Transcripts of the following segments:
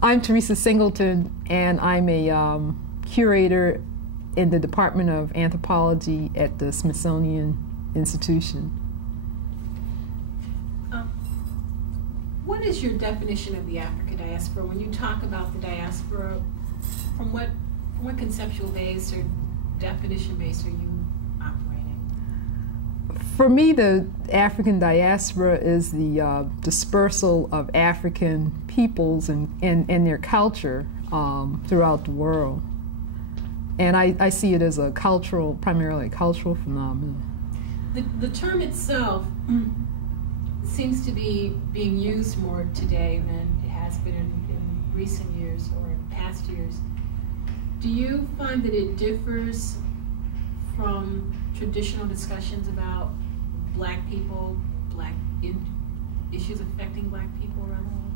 I'm Theresa Singleton, and I'm a curator in the Department of Anthropology at the Smithsonian Institution. What is your definition of the African diaspora? When you talk about the diaspora, from what conceptual base or definition base are you operating? For me, the African diaspora is the dispersal of African peoples and their culture throughout the world. And I see it as a cultural, primarily a cultural phenomenon. The term itself seems to be being used more today than it has been in recent years or in past years. Do you find that it differs from traditional discussions about Black people, issues affecting Black people around the world?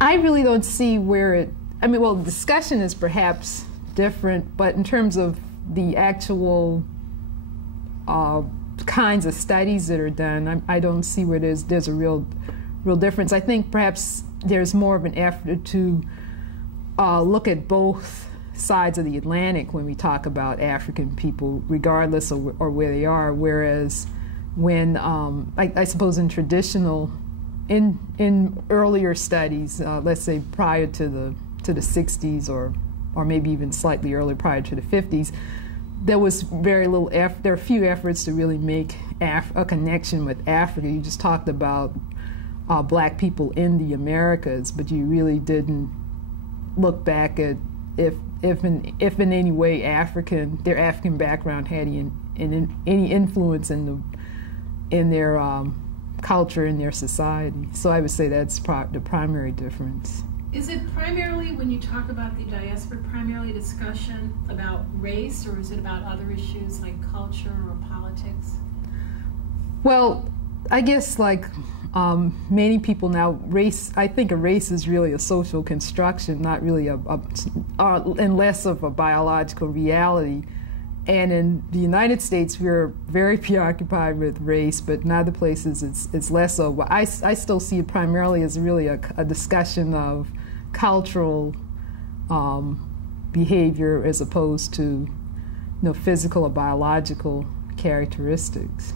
I really don't see where it, I mean, well, the discussion is perhaps different, but in terms of the actual kinds of studies that are done, I don't see where there's a real difference. I think perhaps there's more of an effort to look at both sides of the Atlantic when we talk about African people, regardless of or where they are. Whereas when I suppose in traditional, in earlier studies, let's say prior to the 60s or maybe even slightly earlier, prior to the 50s, there was very little effort. There are few efforts to really make a connection with Africa. You just talked about Black people in the Americas, but you really didn't look back at if in any way their African background had any influence in their culture, in their society. So I would say that's the primary difference. Is it primarily, when you talk about the diaspora, primarily discussion about race, or is it about other issues like culture or politics? Well, I guess like many people now, I think a race is really a social construction, not really and less of a biological reality. And in the United States, we're very preoccupied with race, but in other places it's less so. I still see it primarily as really a discussion of cultural behavior as opposed to physical or biological characteristics.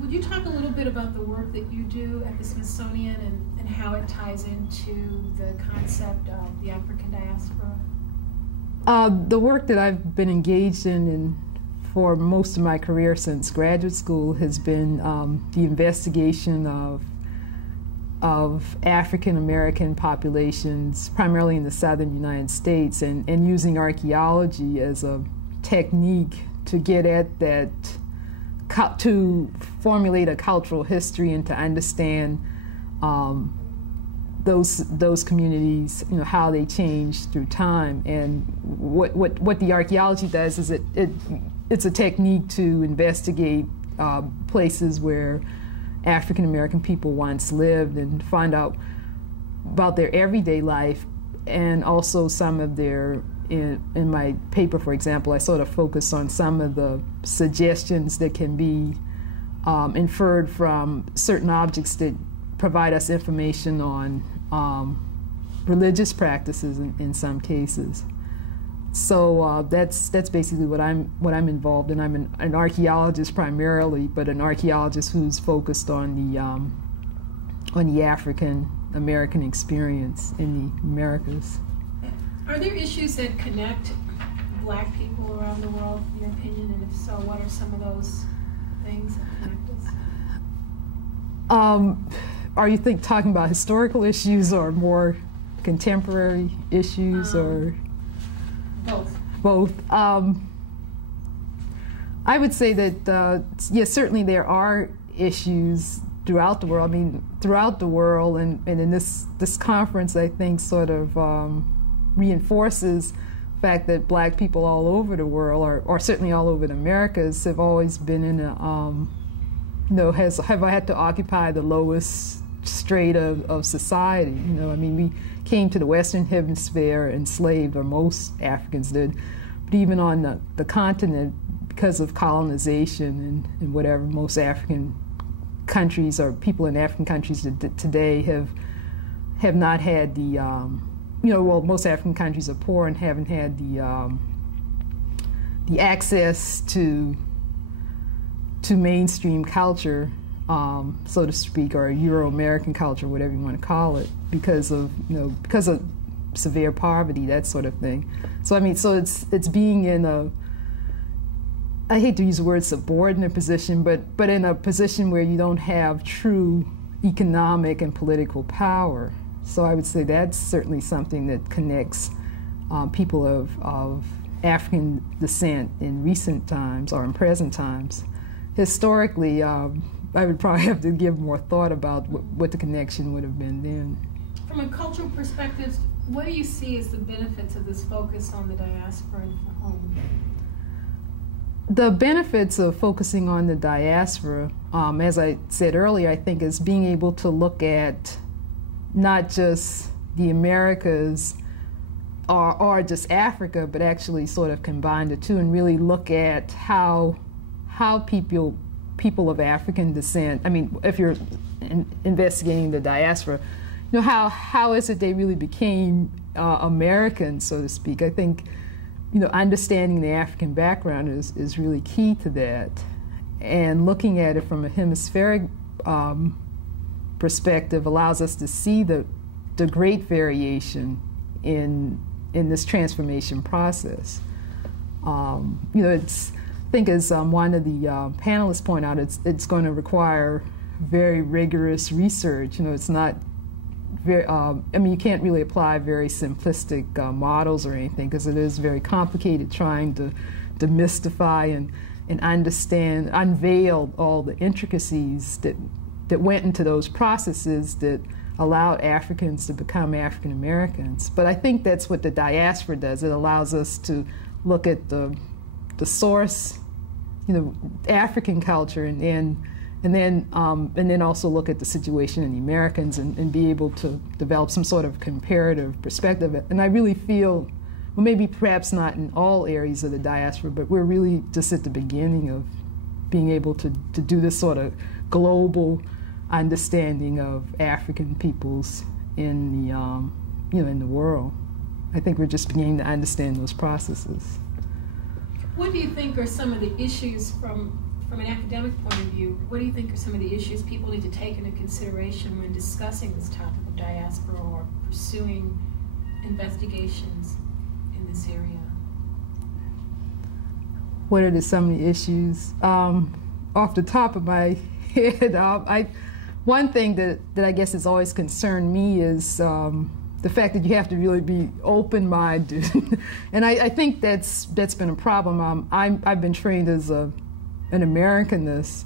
Would you talk a little bit about the work that you do at the Smithsonian and how it ties into the concept of the African diaspora? The work that I've been engaged in for most of my career since graduate school has been the investigation of African American populations, primarily in the southern United States, and using archaeology as a technique to get at that, to formulate a cultural history and to understand those communities, how they change through time. And what the archaeology does is it's a technique to investigate places where African American people once lived and find out about their everyday life, and also some of their, in my paper, for example, I sort of focus on some of the suggestions that can be inferred from certain objects that provide us information on religious practices in some cases. So that's basically what I'm involved in. I'm an archaeologist primarily, but an archaeologist who's focused on the African American experience in the Americas. Are there issues that connect Black people around the world, in your opinion? And if so, what are some of those things that connect us? Are you talking about historical issues or more contemporary issues, or both? Both. I would say that yes, certainly there are issues throughout the world. I mean, throughout the world, and in this conference, I think sort of reinforces the fact that Black people all over the world, or certainly all over the Americas, have always been in a have had to occupy the lowest strata of society. I mean, we came to the Western Hemisphere enslaved, or most Africans did, but even on the continent, because of colonization and whatever, most African countries or people in African countries today have not had the, well, most African countries are poor and haven't had the access to mainstream culture, so to speak, or Euro-American culture, whatever you want to call it, because of severe poverty, that sort of thing. So I mean, so it's being in a, I hate to use the word subordinate position, but in a position where you don't have true economic and political power. So I would say that's certainly something that connects people of African descent in recent times or in present times. Historically, I would probably have to give more thought about what the connection would have been then. From a cultural perspective, what do you see as the benefits of this focus on the diaspora and for home? The benefits of focusing on the diaspora, as I said earlier, I think is being able to look at not just the Americas or just Africa, but actually sort of combine the two and really look at how people of African descent, I mean, if you're investigating the diaspora, how is it they really became American, so to speak. I think, understanding the African background is really key to that. And looking at it from a hemispheric perspective allows us to see the great variation in this transformation process. It's, I think as one of the panelists point out, it's going to require very rigorous research. It's not very, you can't really apply very simplistic models or anything, because it is very complicated trying to demystify and understand, unveil all the intricacies that went into those processes that allowed Africans to become African Americans. But I think that's what the diaspora does. It allows us to look at the source, African culture, and then also look at the situation in the Americans and be able to develop some sort of comparative perspective. And I really feel, well, maybe perhaps not in all areas of the diaspora, but we're really just at the beginning of being able to do this sort of global understanding of African peoples in the in the world. I think we're just beginning to understand those processes. What do you think are some of the issues from an academic point of view? What do you think are some of the issues people need to take into consideration when discussing this topic of diaspora or pursuing investigations in this area? What are some of the issues? Off the top of my head, one thing that I guess has always concerned me is the fact that you have to really be open-minded, and I think that's been a problem. I've been trained as an Americanist,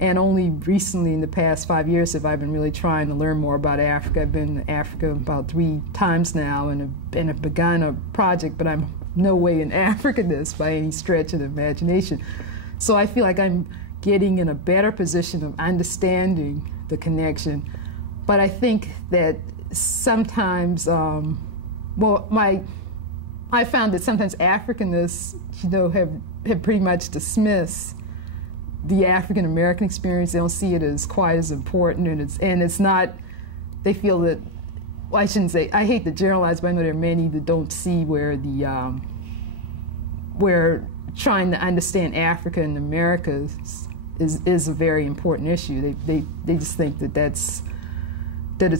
and only recently in the past 5 years have I been really trying to learn more about Africa. I've been to Africa about 3 times now and have begun a project, but I'm no way an Africanist by any stretch of the imagination. So I feel like I'm getting in a better position of understanding the connection. But I think that sometimes, I found that sometimes Africanists, have pretty much dismissed the African American experience. They don't see it as quite as important, and it's not. They feel that. Well, I shouldn't say. I hate to generalize, but I know there are many that don't see where where trying to understand Africa and America is a very important issue. They just think that it's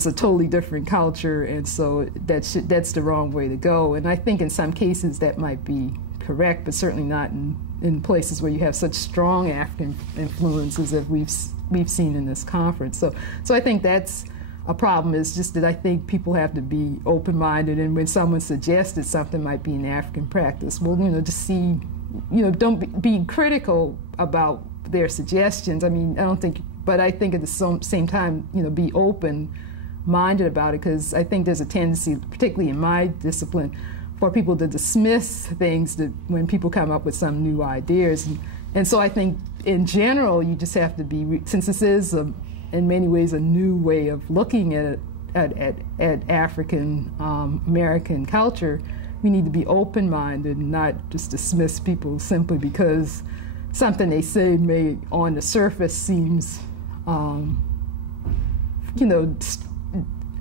a totally different culture, and so that's the wrong way to go. And I think in some cases that might be correct, but certainly not in places where you have such strong African influences that we've seen in this conference. So I think that's a problem, is just that I think people have to be open-minded, and when someone suggests that something might be an African practice, well, just see, don't be critical about their suggestions. I mean, I think at the same time, be open-minded about it, because I think there's a tendency, particularly in my discipline, for people to dismiss things that when people come up with some new ideas. And so I think in general, you just have to be, since this is in many ways a new way of looking at African American culture, we need to be open-minded and not just dismiss people simply because something they say may on the surface seems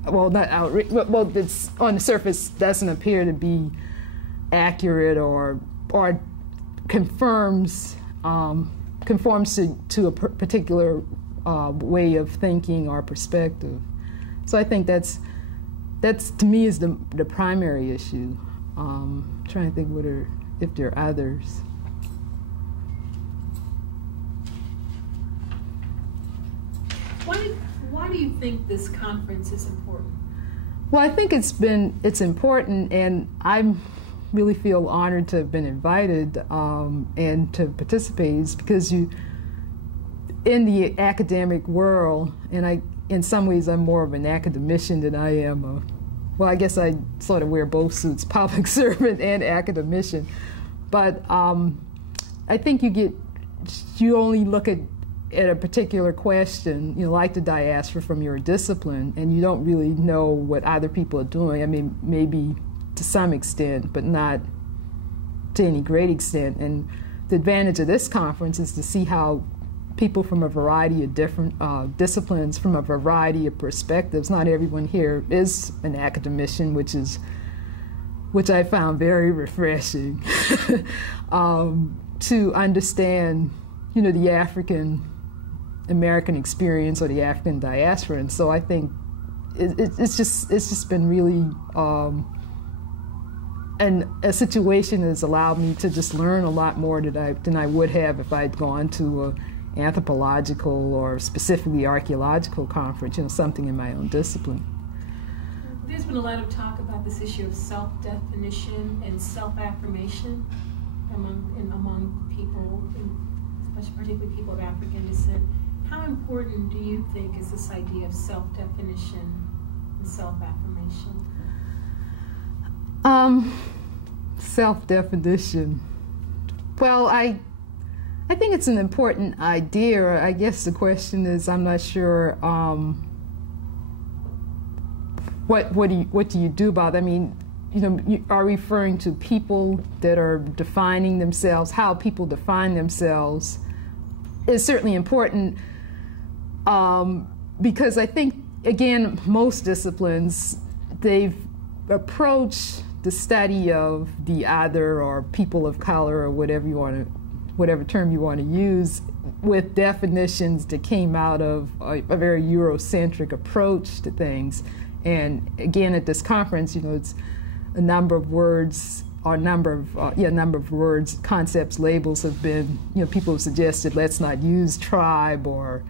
well, not outrage, well, it's on the surface doesn't appear to be accurate or conforms to a particular way of thinking or perspective. So I think that's to me is the primary issue. Trying to think if there are others. Why do you think this conference is important? Well, I think it's important, and I really feel honored to have been invited and to participate. It's because in the academic world, and in some ways I'm more of an academician than I am well, I guess I sort of wear both suits, public servant and academician. But I think you only look at a particular question, like the diaspora from your discipline, and you don't really know what other people are doing. I mean, maybe to some extent, but not to any great extent. And the advantage of this conference is to see how people from a variety of different disciplines, from a variety of perspectives. Not everyone here is an academician, which I found very refreshing to understand, the African American experience or the African diaspora. And so I think it's just been really and a situation that has allowed me to just learn a lot more than I would have if I'd gone to an anthropological or specifically archeological conference, something in my own discipline. There's been a lot of talk about this issue of self-definition and self-affirmation among people, especially particularly people of African descent. How important do you think is this idea of self-definition and self-affirmation? Self-definition. Well, I think it's an important idea. I guess the question is, I'm not sure what do you do about it? I mean, you are referring to people that are defining themselves. How people define themselves is certainly important because I think, again, most disciplines, they've approached the study of the other or people of color or whatever term you want to use with definitions that came out of a very Eurocentric approach to things. And again, at this conference, it's a number of words or number of words, concepts, labels have been, people have suggested let's not use tribe or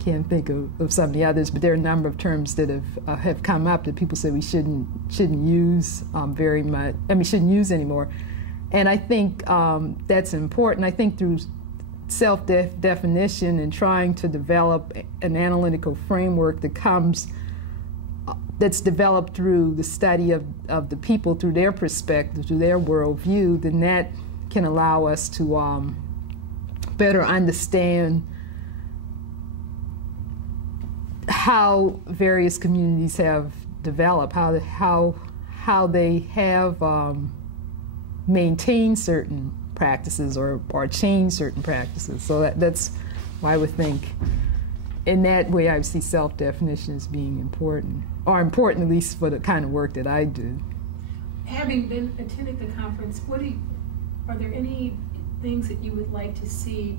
can't think of some of the others, but there are a number of terms that have come up that people say we shouldn't use very much. I mean, shouldn't use anymore. And I think that's important. I think through self-definition and trying to develop an analytical framework that's developed through the study of the people, through their perspective, through their worldview, then that can allow us to better understand how various communities have developed, how they have maintained certain practices or changed certain practices. So that's why I would think, in that way, I would see self-definition as being important, or important at least for the kind of work that I do. Having attended the conference, are there any things that you would like to see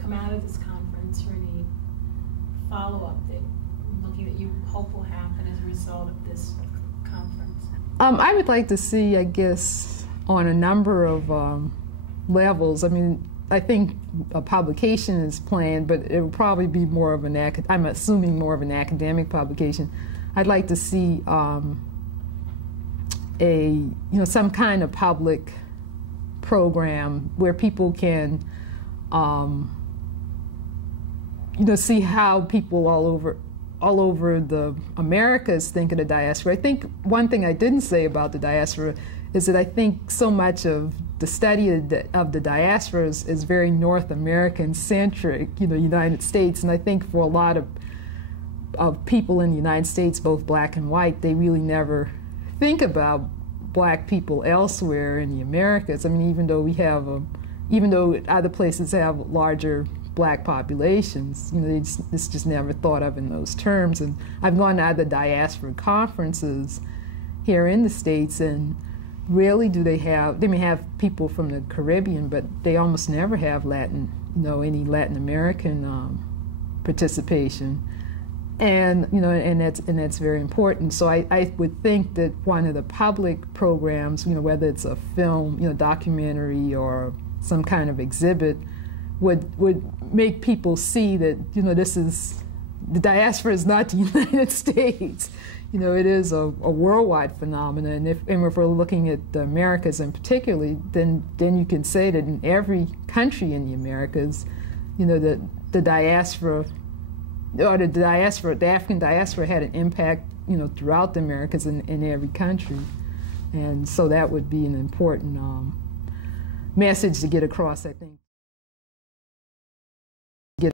come out of this conference, or any follow-up that you hope will happen as a result of this conference? I would like to see, I guess, on a number of levels. I mean, I think a publication is planned, but it will probably be more of I'm assuming more of an academic publication. I'd like to see some kind of public program where people can see how people all over the Americas think of the diaspora. I think one thing I didn't say about the diaspora is that I think so much of the study of the diaspora is very North American centric, United States. And I think for a lot of people in the United States, both black and white, they really never think about black people elsewhere in the Americas. I mean, even though other places have larger black populations. You know, it's just never thought of in those terms. And I've gone to other diaspora conferences here in the States, and rarely do they may have people from the Caribbean, but they almost never have any Latin American participation. And that's very important. So I would think that one of the public programs, whether it's a film, documentary or some kind of exhibit, would make people see that the diaspora is not the United States. It is a worldwide phenomenon. And if we're looking at the Americas in particular, then you can say that in every country in the Americas, the diaspora. Or the African diaspora had an impact, throughout the Americas in every country. And so that would be an important message to get across, I think.